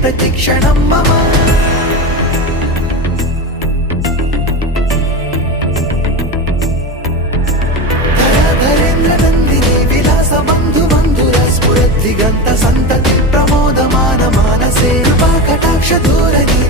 प्रतिक्षणं मम धरेन्द्रनन्दिनी विलास बन्धु बन्धुर स्फुरद्दिगन्त सन्तति प्रमोदमान मानसे कृपा कटाक्ष धूरनी